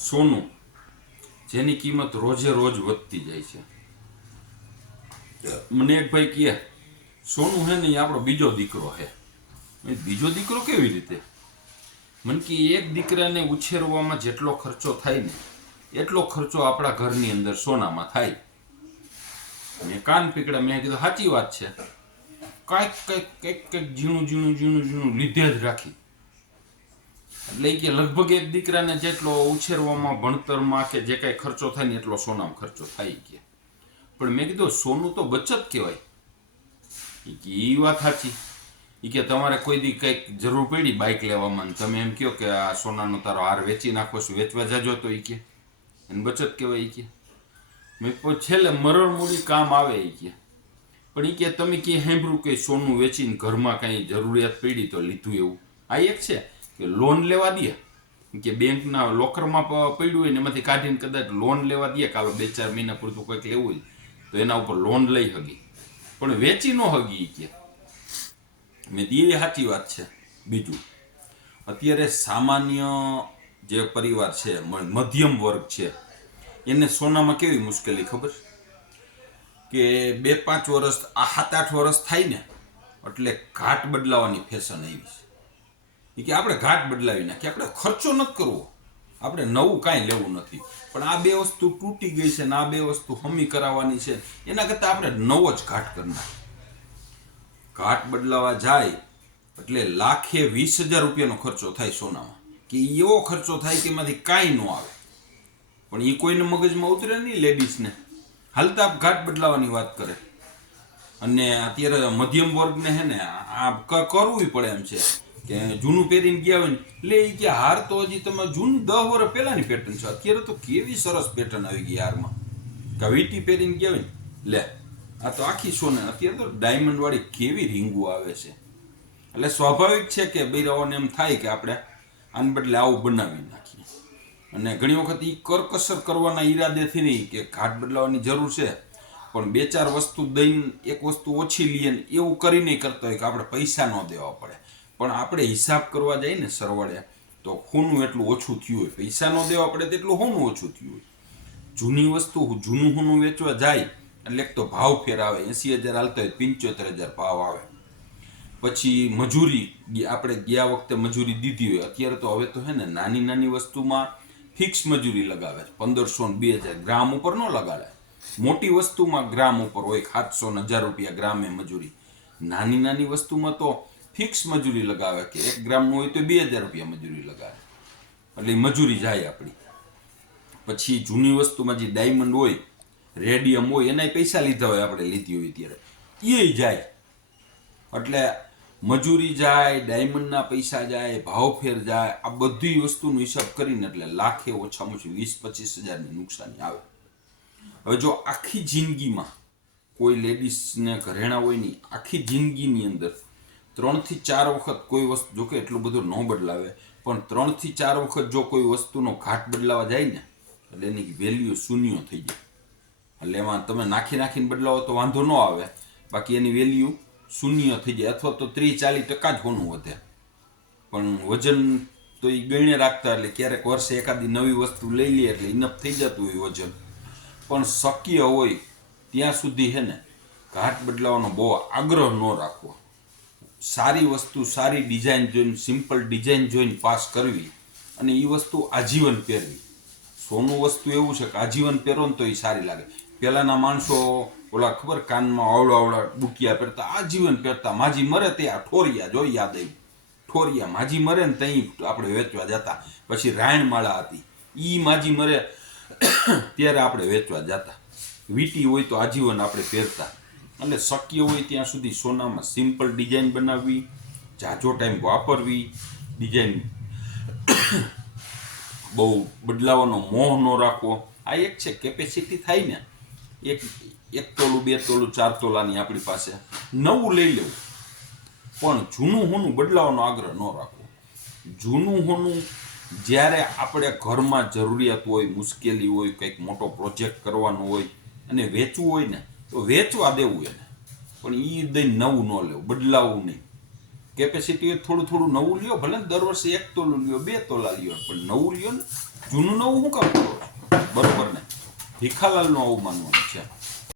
સોનું, જેની કિંમત રોજે રોજ વધતી જાય છે. મને એક ભાઈ કહે, સોનું હે ને આપણો બીજો દીકરો હે. બીજો દીકરો કેવી રીતે? મને કે, એક દીકરાને ઉછેરવામાં જેટલો ખર્ચો થાય ને, એટલો ખર્ચો આપણા ઘરની અંદર સોનામાં થાય. મેં કાન પીકડા મેં કીધું, સાચી વાત છે. કાંઈક, કંઈક કંઈક કંઈક ઝીણું ઝીણું ઝીણું ઝીણું લીધે જ રાખી. એટલે કે લગભગ એક દીકરાને જેટલો ઉછેરવામાં, ભણતરમાં કે જે કાંઈ ખર્ચો થાય ને એટલો સોનામાં ખર્ચો થાય કે. પણ મેં કીધું, સોનું તો બચત કહેવાય. એ કે એ વાત સાચી. ઈ કે, તમારે કોઈ દી કંઈક જરૂર પડી બાઇક લેવામાં તમે એમ કહો કે આ સોનાનો તારો હાર વેચી નાખો છો, વેચવા જાજો તો ઈ કે. એને બચત કહેવાય એ કે. મેં છેલ્લે મરણ મૂડી કામ આવે એ કે. પણ એ કે, તમે કે સાંભળ્યું કે સોનું વેચીને ઘરમાં કાંઈ જરૂરિયાત પડી તો લીધું એવું? આ એક છે. કે લોન લેવા દે. કે બેંકના લોકરમાં પડ્યું હોય ને એમાંથી કાઢીને કદાચ લોન લેવા દે કાલો બે ચાર મહિના પૂરતું કંઈક લેવું હોય, તો એના ઉપર લોન લઈ હગી. પણ વેચી ન હગી કે. મેં દી એ સાચી વાત છે. બીજું, અત્યારે સામાન્ય જે પરિવાર છે મધ્યમ વર્ગ છે, એને સોનામાં કેવી મુશ્કેલી ખબર? કે બે પાંચ વર્ષ આ સાત આઠ વર્ષ થાય ને, એટલે ઘાટ બદલાવાની ફેશન આવી છે. કે આપણે ઘાટ બદલાવી નાખીએ. આપણે ખર્ચો નથી કરવો. આપણે નવું કાંઈ લેવું નથી. પણ આ બે વસ્તુ તૂટી ગઈ છે ને આ બે વસ્તુ હમી કરાવવાની છે. એના કરતાં આપણે નવો જ ઘાટ કરી નાખીએ. ઘાટ બદલાવા જાય એટલે લાખે વીસ હજાર રૂપિયાનો ખર્ચો થાય સોનામાં. કે એવો ખર્ચો થાય કે એમાંથી કાંઈ ન આવે. પણ એ કોઈને મગજમાં ઉતરે નહીં લેડીઝને. હાલતા ઘાટ બદલાવાની વાત કરે. અને અત્યારે મધ્યમ વર્ગને હે ને આ કરવું પડે એમ છે. જૂનું પહેરીને ગયા હોય ને લે એ કે હાર તો હજી તમે જૂન દસ વર્ષ પહેલાની પેટર્ન છે. અત્યારે તો કેવી સરસ પેટર્ન આવી ગઈ હારમાં. કે વીટી પહેરીને ગયા હોય ને, લે, આ તો આખી સોને, અત્યારે તો ડાયમંડવાળી કેવી રીંગું આવે છે. એટલે સ્વાભાવિક છે કે બૈરાઓને એમ થાય કે આપણે આને બદલે આવું બનાવી નાખીએ. અને ઘણી વખત એ કરકસર કરવાના ઈરાદેથી નહીં કે ઘાટ બદલાવાની જરૂર છે. પણ બે ચાર વસ્તુ દઈને એક વસ્તુ ઓછી લઈએ ને એવું કરીને કરતા હોય કે આપણે પૈસા ન દેવા પડે. પણ આપણે હિસાબ કરવા જઈએ ને સરવાળ્યા તો હોનું એટલું ઓછું થયું હોય. પૈસા ન દેવા પડે તેટલું હોનું ઓછું થયું હોય. જૂની વસ્તુ જૂનું હોનું વેચવા જાય, એટલે તો ભાવ ફેર આવે. એંસી હજાર હાલતા હોય, પંચોતેર હજાર ભાવ આવે. પછી મજૂરી આપણે ગયા વખતે મજૂરી દીધી હોય. અત્યારે તો હવે તો હે ને નાની નાની વસ્તુમાં ફિક્સ મજૂરી લગાવે છે. પંદરસો ને બે હજાર ગ્રામ ઉપર ન લગાડે મોટી વસ્તુમાં ગ્રામ ઉપર હોય સાતસો ને હજાર રૂપિયા ગ્રામે મજૂરી. નાની નાની વસ્તુમાં તો ફિક્સ મજૂરી લગાવે કે એક ગ્રામનું હોય તો બે હજાર રૂપિયા મજૂરી લગાવે. એટલે મજૂરી જાય આપણી. પછી જૂની વસ્તુમાં જે ડાયમંડ હોય રેડિયમ હોય, એના પૈસા લીધા હોય આપણે લીધી હોય ત્યારે. એ જાય. એટલે મજૂરી જાય ડાયમંડના પૈસા જાય, ભાવફેર જાય, આ બધી વસ્તુનો હિસાબ કરીને એટલે લાખે ઓછામાં ઓછી વીસ પચીસ હજારની નુકસાની આવે. હવે જો આખી જિંદગીમાં કોઈ લેડીઝને ઘરેણા હોય નહીં આખી જિંદગીની અંદર ત્રણથી ચાર વખત કોઈ વસ્તુ જોકે એટલું બધું ન બદલાવે, પણ ત્રણથી ચાર વખત જો કોઈ વસ્તુનો ઘાટ બદલાવા જાય ને, એટલે એની વેલ્યુ શૂન્ય થઈ જાય. એટલે એમાં તમે નાખી નાખીને બદલાવો તો વાંધો ન આવે. બાકી એની વેલ્યુ શૂન્ય થઈ જાય, અથવા તો ત્રીસ ચાલીસ ટકા જ હોનું વધે. પણ વજન તો એ ગણીને રાખતા, એટલે ક્યારેક વર્ષે એકાદી નવી વસ્તુ લઈ લઈએ એટલે ઇનફ થઈ જતું હોય વજન. પણ શક્ય હોય ત્યાં સુધી હે ને, ઘાટ બદલાવાનો બહુ આગ્રહ ન રાખવો. સારી વસ્તુ, સારી ડિઝાઇન જોઈને સિમ્પલ ડિઝાઇન જોઈને પાસ કરવી અને એ વસ્તુ આજીવન પહેરવી. સોનું વસ્તુ એવું છે કે આજીવન પહેરો ને તો એ સારી લાગે. પહેલાંના માણસો, ઓલા ખબર કાનમાં આવડા આવડા બુકિયા પહેરતા, આજીવન પહેરતા. માજી મરે તે આ ઠોરિયા જો યાદ આવ્યું. ઠોરિયા માજી મરે ને ત્યાં આપણે વેચવા જતા. પછી રાયણમાળા હતી. એ માજી મરે ત્યારે આપણે વેચવા જતા. વીટી હોય તો આજીવન આપણે પહેરતા. એટલે શક્ય હોય ત્યાં સુધી સોનામાં સિમ્પલ ડિઝાઇન બનાવવી, જાજો ટાઈમ વાપરવી ડિઝાઇન બહુ બદલાવાનો મોહ ન રાખવો. આ એક છે કેપેસિટી થાય ને, એક એક તોલું, બે તોલું, ચાર તોલાની આપણી પાસે. નવું લઈ લેવું. પણ જૂનું હોનું બદલાવાનો આગ્રહ ન રાખવો. જૂનું હોનું જ્યારે આપણે ઘરમાં જરૂરિયાત હોય, મુશ્કેલી હોય, કંઈક મોટો પ્રોજેક્ટ કરવાનો હોય અને વેચવું હોય ને તો વેચવા દેવું એને. પણ એ દઈ નવું ન લેવું બદલાવવું નહીં. કેપેસિટી થોડું થોડું નવું લ્યો, ભલે દર વર્ષે એક તોલું લ્યો, બે તોલા લ્યો, પણ નવું લ્યો ને. જૂનું નવું શું કામ કરો બરોબર ને? ભીખાલાલનું આવું માનવાનું છે.